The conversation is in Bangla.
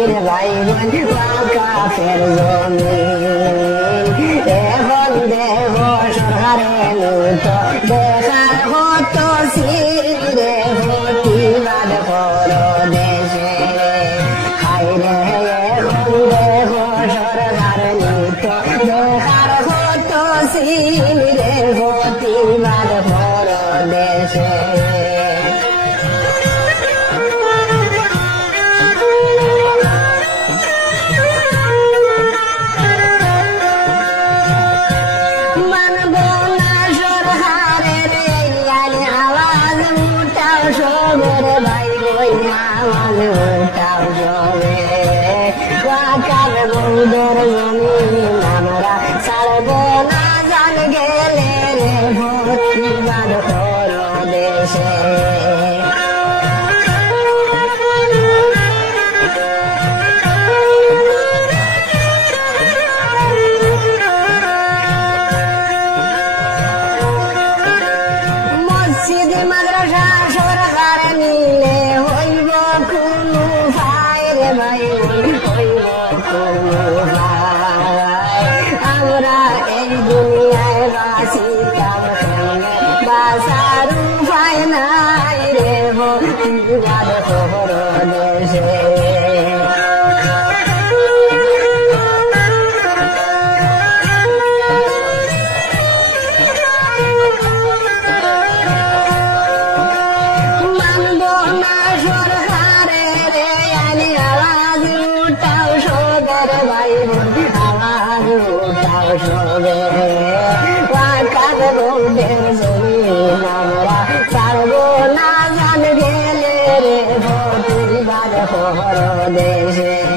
রে ভাই বোন কাফের জমিন এখন দেব সরকারে লুট দেখার হতো সিন রে প্রতিবাদ করো দেশে হাই রে এখন দেব সরকার লুট দেখার হতো সিন রে প্রতিবাদ করো দেশে আমরা ছাড়ব না জান গেলে রে প্রতিবাদ করো দেশে মসজিদ মাদ্রাসা সরকার নিলে হইব কোনো ভাই রে ভাই হইব কোনো আমরা এই দুনিয়ায় বাঁচিতাম বাঁচার উপায় নাই রে প্রতিবাদ করো দেশে মানব না সরকারে রে আলি আওয়াজ উঠাও সদর ভাই বোন আওয়াজ উঠাও সবে ওয়াকার রোডের জমিন আমরা ছাড়ব না জান গেলে রে প্রতিবাদ করো দেশে